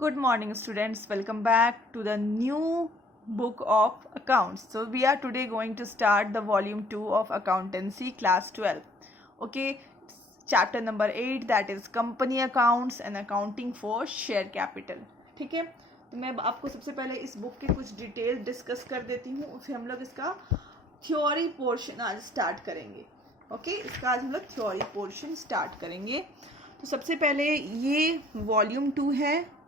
Good morning students, welcome back to the new book of accounts. So we are today going to start the volume 2 of accountancy class 12. Okay, chapter number 8, that is company accounts and accounting for share capital. ठीक है, तो मैं आपको सबसे पहले इस book के कुछ डिटेल डिस्कस कर देती हूँ, फिर हम लोग इसका थ्योरी पोर्शन आज स्टार्ट करेंगे. ओके, इसका आज हम लोग थ्योरी पोर्शन स्टार्ट करेंगे. तो सबसे पहले ये वॉल्यूम 2 है,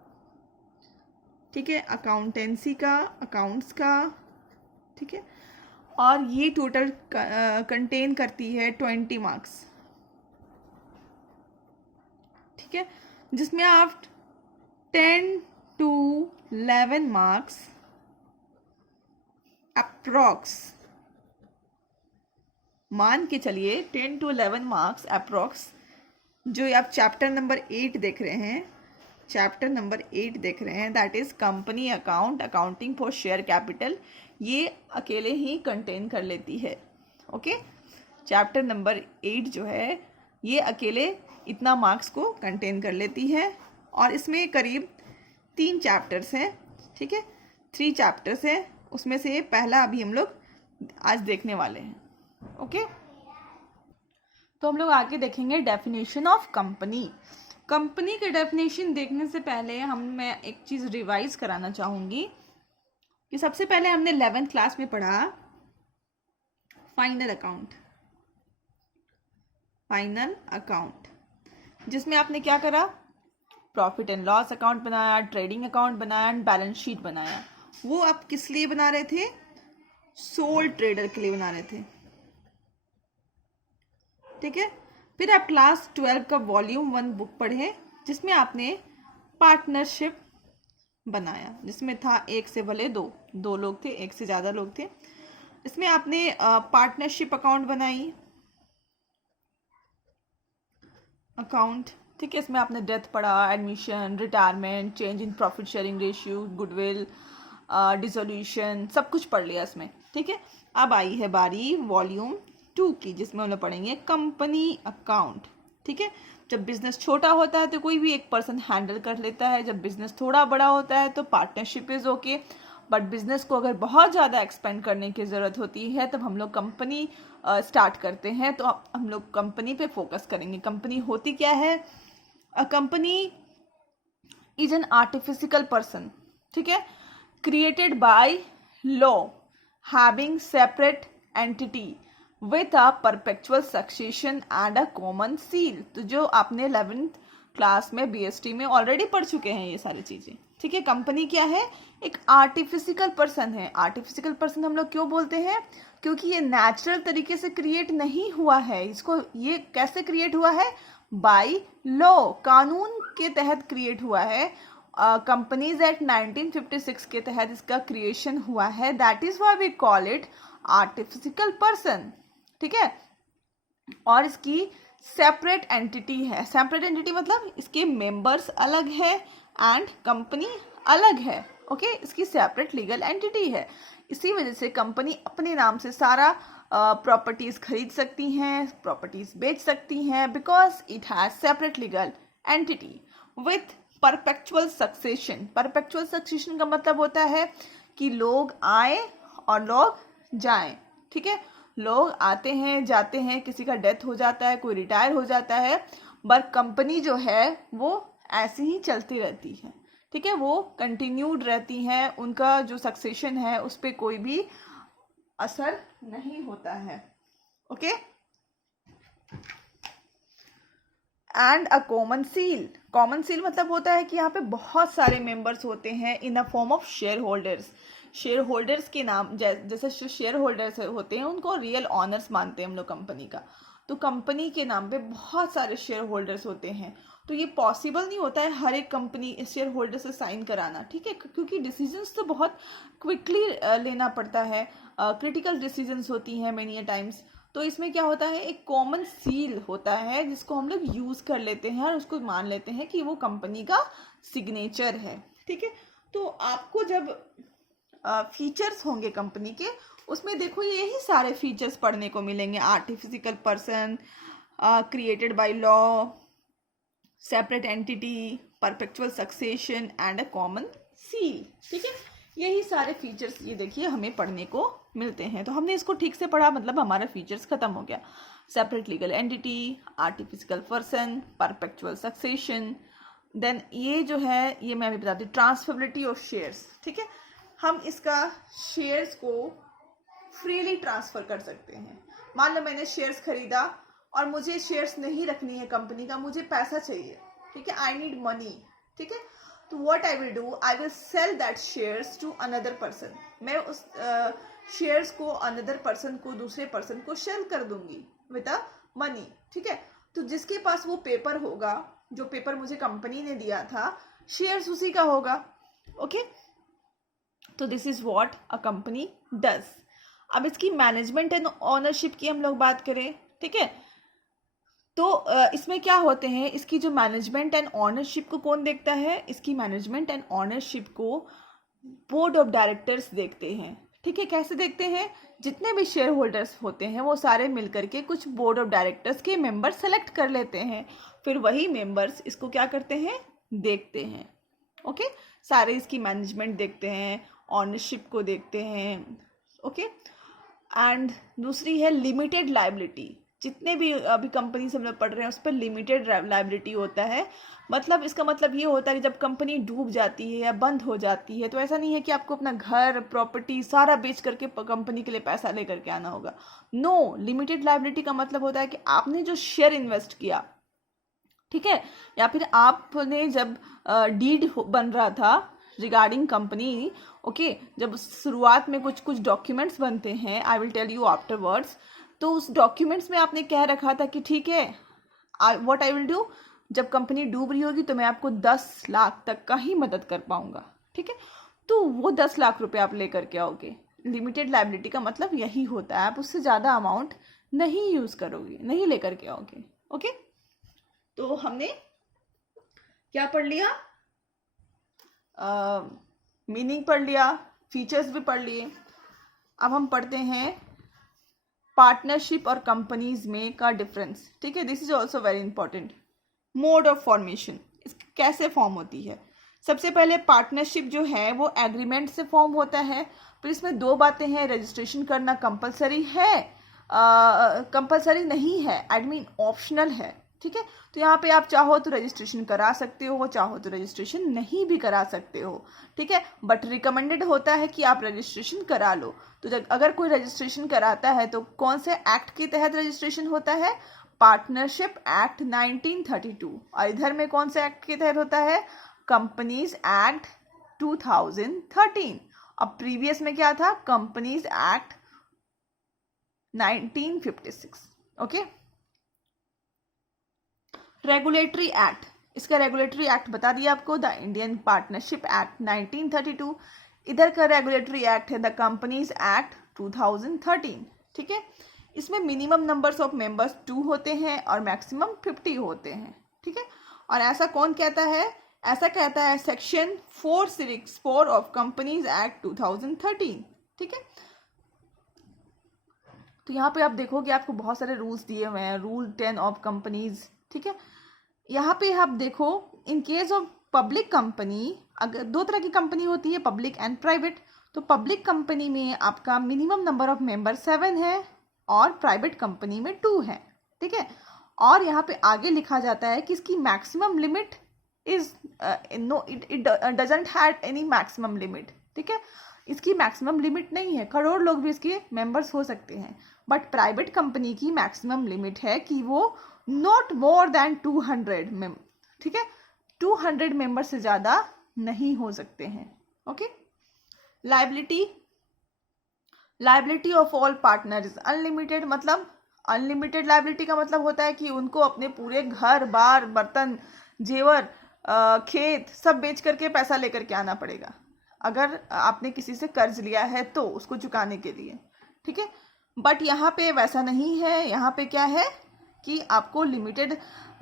ठीक है, अकाउंटेंसी का, अकाउंट्स का, ठीक है, और ये टोटल कंटेन करती है 20 मार्क्स, ठीक है, जिसमें आप 10 to 11 मार्क्स अप्रॉक्स मान के चलिए, 10 to 11 मार्क्स अप्रॉक्स जो आप चैप्टर नंबर 8 देख रहे हैं, that is company account, accounting for share capital, ये अकेले ही कंटेन कर लेती है. ओके, चैप्टर नंबर 8 जो है ये अकेले इतना मार्क्स को कंटेन कर लेती है, और इसमें करीब 3 चैप्टर्स हैं, ठीक है, 3 चैप्टर्स हैं. उसमें से पहला अभी हम लोग आज देखने वाले हैं. ओके, तो हम लोग आगे देखेंगे डेफिनेशन ऑफ कंपनी. कंपनी के डेफिनेशन देखने से पहले मैं एक चीज़ रिवाइज कराना चाहूँगी कि सबसे पहले हमने 11th क्लास में पढ़ा फाइनल अकाउंट, जिसमें आपने क्या करा, प्रॉफिट एंड लॉस अकाउंट बनाया, ट्रेडिंग अकाउंट बनाया, बैलेंस शीट बनाया. वो आप किस लिए बना रहे थे? सोल ट्रेडर के लिए बना रहे थे, ठीक है. फिर आप क्लास 12 का वॉल्यूम 1 बुक पढ़े, जिसमें आपने पार्टनरशिप बनाया, जिसमें था एक से भले दो लोग थे, एक से ज़्यादा लोग थे. इसमें आपने पार्टनरशिप अकाउंट बनाई, अकाउंट, ठीक है. इसमें आपने डेथ पढ़ा, admission, retirement, change in profit sharing ratio, goodwill, dissolution, सब कुछ पढ़ लिया इसमें, ठीक है. अब आई है बारी वॉल्यूम 2 की, जिसमें हम लोग पढ़ेंगे कंपनी अकाउंट, ठीक है. जब बिजनेस छोटा होता है तो कोई भी एक पर्सन हैंडल कर लेता है, जब बिजनेस थोड़ा बड़ा होता है तो partnership is okay, but business को अगर बहुत ज़्यादा एक्सपेंड करने की ज़रूरत होती है तब हम लोग कंपनी स्टार्ट करते हैं. तो हम लोग कंपनी पे फोकस करेंगे. कंपनी होती क्या है? A company is an artificial person, ठीक है, created by law, having separate entity with a perpetual succession and a common seal. तो जो आपने 11th क्लास में BST में ऑलरेडी पढ़ चुके हैं ये सारी चीज़ें, ठीक है. कंपनी क्या है? एक आर्टिफिशियल पर्सन है. आर्टिफिशियल पर्सन हम लोग क्यों बोलते हैं? क्योंकि ये नेचुरल तरीके से क्रिएट नहीं हुआ है. इसको ये कैसे क्रिएट हुआ है? बाय लॉ, कानून के तहत क्रिएट हुआ है. कंपनीज एक्ट 1956 के तहत इसका क्रिएशन हुआ है. That is why we call it artificial person, ठीक है. और इसकी सेपरेट एंटिटी है. सेपरेट एंटिटी मतलब इसके मेंबर्स अलग है एंड कंपनी अलग है. ओके, इसकी सेपरेट लीगल एंटिटी है. इसी वजह से कंपनी अपने नाम से सारा प्रॉपर्टीज खरीद सकती हैं, प्रॉपर्टीज बेच सकती हैं, because it has separate legal entity with perpetual succession. Perpetual succession का मतलब होता है कि लोग आए और लोग जाएं, ठीक है. लोग आते हैं, जाते हैं, किसी का डेथ हो जाता है, कोई रिटायर हो जाता है, बट कंपनी जो है वो ऐसे ही चलती रहती है, ठीक है. वो कंटिन्यूड रहती हैं, उनका जो सक्सेशन है उस पर कोई भी असर नहीं होता है. Okay. And a common seal. Common seal मतलब होता है कि यहाँ पे बहुत सारे मेंबर्स होते हैं in the form of share holders. Share holders के नाम जैसे शेयर होल्डर्स होते हैं उनको रियल ऑनर्स मानते हैं हम लोग कंपनी का. तो कंपनी के नाम पे बहुत सारे शेयर होल्डर्स होते हैं. तो ये पॉसिबल नहीं होता है हर एक कंपनी शेयर होल्डर से साइन कराना, ठीक है, क्योंकि डिसीजंस तो बहुत क्विकली लेना पड़ता है. क्रिटिकल डिसीजंस होती हैं मेनी अ टाइम्स. तो इसमें क्या होता है, एक कॉमन सील होता है जिसको हम लोग यूज़ कर लेते हैं और उसको मान लेते हैं कि वो कंपनी का सिग्नेचर है, ठीक है. तो आपको जब फीचर्स होंगे कंपनी के, उसमें देखो यही सारे फीचर्स पढ़ने को मिलेंगे. Artificial person, created by law, separate entity, perpetual succession and a common seal. ठीक है, यही सारे फीचर्स ये देखिए हमें पढ़ने को मिलते हैं। तो हमने इसको ठीक से पढ़ा, मतलब हमारा फीचर्स खत्म हो गया। Separate legal entity, artificial person, perpetual succession, then ये जो है ये मैं अभी बताती हूँ, ट्रांसफरेबिलिटी ऑफ शेयर्स। ठीक है, हम इसका शेयर्स को फ्रीली ट्रांसफर कर सकते हैं। मान लो मैंने शेयर्स खरीदा और मुझे शेयर्स नहीं रखनी है कंपनी का, मुझे पैसा चाहिए। ठीक है, आई नीड मनी। ठीक है, तो what I will do, I will sell that shares to another person. मैं उस शेयर्स को अनदर पर्सन को, दूसरे पर्सन को सेल कर दूंगी विद अ मनी। ठीक है, तो जिसके पास वो पेपर होगा, जो पेपर मुझे कंपनी ने दिया था, शेयर्स उसी का होगा। ओके, तो this is what a company does. अब इसकी मैनेजमेंट एंड ओनरशिप की हम लोग बात करें। ठीक है, तो इसमें क्या होते हैं, इसकी जो मैनेजमेंट एंड ओनरशिप को कौन देखता है, इसकी मैनेजमेंट एंड ओनरशिप को बोर्ड ऑफ डायरेक्टर्स देखते हैं। ठीक है, कैसे देखते हैं, जितने भी शेयर होल्डर्स होते हैं वो सारे मिलकर के कुछ बोर्ड ऑफ डायरेक्टर्स के मेंबर सेलेक्ट कर लेते हैं, फिर वही मेंबर्स इसको क्या करते हैं, देखते हैं। ओके, सारे इसकी मैनेजमेंट देखते हैं, ओनरशिप को देखते हैं। ओके, एंड दूसरी है लिमिटेड लायबिलिटी। जितने भी अभी कंपनी से हम लोग पढ़ रहे हैं उस पर लिमिटेड लायबिलिटी होता है। मतलब इसका मतलब ये होता है कि जब कंपनी डूब जाती है या बंद हो जाती है तो ऐसा नहीं है कि आपको अपना घर प्रॉपर्टी सारा बेच करके कंपनी के लिए पैसा लेकर के आना होगा। नो, लिमिटेड लायबिलिटी का मतलब होता है कि आपने जो शेयर इन्वेस्ट किया, ठीक है, या फिर आपने जब डीड बन रहा था रिगार्डिंग कंपनी, ओके, जब शुरुआत में कुछ कुछ डॉक्यूमेंट्स बनते हैं, I will tell you afterwards, तो उस डॉक्यूमेंट्स में आपने कह रखा था कि ठीक है, व्हाट आई विल डू, जब कंपनी डूब रही होगी तो मैं आपको 10 लाख तक का ही मदद कर पाऊंगा। ठीक है, तो वो 10 लाख रुपए आप लेकर के आओगे। लिमिटेड लायबिलिटी का मतलब यही होता है, आप उससे ज़्यादा अमाउंट नहीं यूज़ करोगे, नहीं लेकर के आओगे। ओके, तो हमने क्या पढ़ लिया, मीनिंग पढ़ लिया, फीचर्स भी पढ़ लिए। अब हम पढ़ते हैं पार्टनरशिप और कंपनीज में का डिफरेंस। ठीक है, this is also very important. Mode of formation, कैसे फॉर्म होती है। सबसे पहले पार्टनरशिप जो है वो एग्रीमेंट से फॉर्म होता है। फिर इसमें दो बातें हैं, रजिस्ट्रेशन करना कंपलसरी है, कंपलसरी नहीं है, आई मीन ऑप्शनल है। ठीक है, तो यहाँ पे आप चाहो तो रजिस्ट्रेशन करा सकते हो, चाहो तो रजिस्ट्रेशन नहीं भी करा सकते हो। ठीक है, बट रिकमेंडेड होता है कि आप रजिस्ट्रेशन करा लो। तो जब अगर कोई रजिस्ट्रेशन कराता है तो कौन से एक्ट के तहत रजिस्ट्रेशन होता है, पार्टनरशिप एक्ट 1932। और इधर में कौन से एक्ट के तहत होता है, कंपनीज एक्ट 2013। अब प्रीवियस में क्या था, companies act 1956। Okay, regulatory act, इसका रेगुलेटरी एक्ट बता दिया आपको, द इंडियन पार्टनरशिप एक्ट 1932। इधर का रेगुलेटरी एक्ट है द कंपनीज एक्ट 2013। ठीक है, इसमें मिनिमम नंबर्स ऑफ मेंबर्स 2 होते हैं और मैक्सिमम 50 होते हैं। ठीक है, और ऐसा कौन कहता है, ऐसा कहता है सेक्शन 464 ऑफ कंपनीज एक्ट 2013। ठीक है, तो यहाँ पे आप देखोगे आपको बहुत सारे रूल्स दिए हुए हैं, रूल 10 ऑफ कंपनीज। ठीक है, यहाँ पे आप देखो, in case of public company, अगर दो तरह की कंपनी होती है, पब्लिक एंड प्राइवेट। तो पब्लिक कंपनी में आपका मिनिमम नंबर ऑफ मेंबर 7 है और प्राइवेट कंपनी में 2 है। ठीक है, और यहाँ पे आगे लिखा जाता है कि इसकी maximum limit is no, it doesn't have any maximum limit. ठीक है, इसकी मैक्सिमम लिमिट नहीं है, करोड़ लोग भी इसके मेंबर्स हो सकते हैं। बट प्राइवेट कंपनी की मैक्सिमम लिमिट है कि वो नॉट मोर देन 200 मेंबर। ठीक है, 200 मेंबर से ज़्यादा नहीं हो सकते हैं। Okay, liability, liability of all partner is unlimited. मतलब अनलिमिटेड लायबिलिटी का मतलब होता है कि उनको अपने पूरे घर बार, बर्तन, जेवर, खेत सब बेच करके पैसा लेकर के आना पड़ेगा अगर आपने किसी से कर्ज लिया है तो उसको चुकाने के लिए। ठीक है, बट यहाँ पे वैसा नहीं है। यहाँ पे क्या है कि आपको लिमिटेड,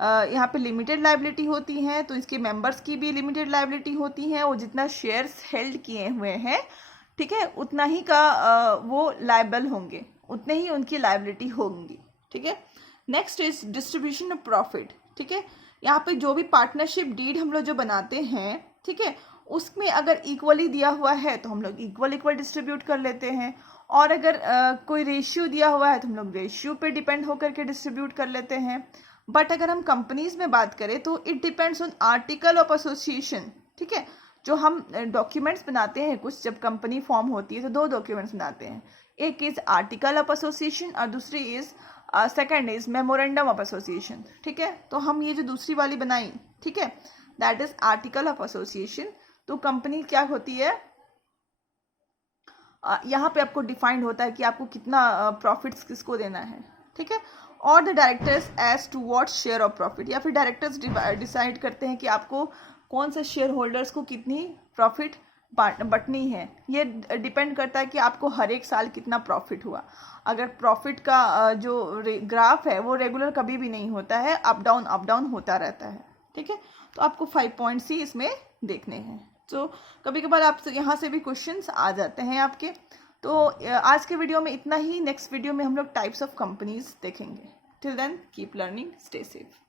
यहाँ पे लिमिटेड लायबिलिटी होती है, तो इसके मेंबर्स की भी लिमिटेड लायबिलिटी होती है। वो जितना शेयर्स हेल्ड किए हुए हैं, ठीक है, उतना ही का वो लायबल होंगे, उतने ही उनकी लायबिलिटी होंगी। ठीक है, next is distribution of profit. ठीक है, यहाँ पे जो भी पार्टनरशिप डीड हम लोग जो बनाते हैं, ठीक है, उसमें अगर इक्वली दिया हुआ है तो हम लोग इक्वल इक्वल डिस्ट्रीब्यूट कर लेते हैं, और अगर कोई रेशियो दिया हुआ है तो हम लोग रेशियो पे डिपेंड होकर के डिस्ट्रीब्यूट कर लेते हैं। बट अगर हम कंपनीज में बात करें तो it depends on article of association, ठीक है। जो हम डॉक्यूमेंट्स बनाते हैं कुछ, जब कंपनी फॉर्म होती है तो दो डॉक्यूमेंट्स बनाते हैं, एक इज आर्टिकल ऑफ एसोसिएशन और दूसरी is second is memorandum of association, ठीक है। तो हम ये जो दूसरी वाली बनाई, ठीक है, that is article of association. तो कंपनी क्या होती है, यहाँ पे आपको डिफाइंड होता है कि आपको कितना प्रॉफिट्स किसको देना है, ठीक है। और the directors as to what share of profit, या फिर डायरेक्टर्स डिसाइड करते हैं कि आपको कौन से शेयर होल्डर्स को कितनी प्रॉफिट बटनी है। ये डिपेंड करता है कि आपको हर एक साल कितना प्रॉफिट हुआ। अगर प्रॉफिट का जो ग्राफ है वो रेगुलर कभी भी नहीं होता है, अप डाउन होता रहता है, ठीक है। तो आपको 5 पॉइंट्स ही इसमें देखने हैं। तो कभी कभार आप यहाँ से भी क्वेश्चंस आ जाते हैं आपके। तो आज के वीडियो में इतना ही। नेक्स्ट वीडियो में हम लोग टाइप्स ऑफ कंपनीज देखेंगे। Till then keep learning, stay safe.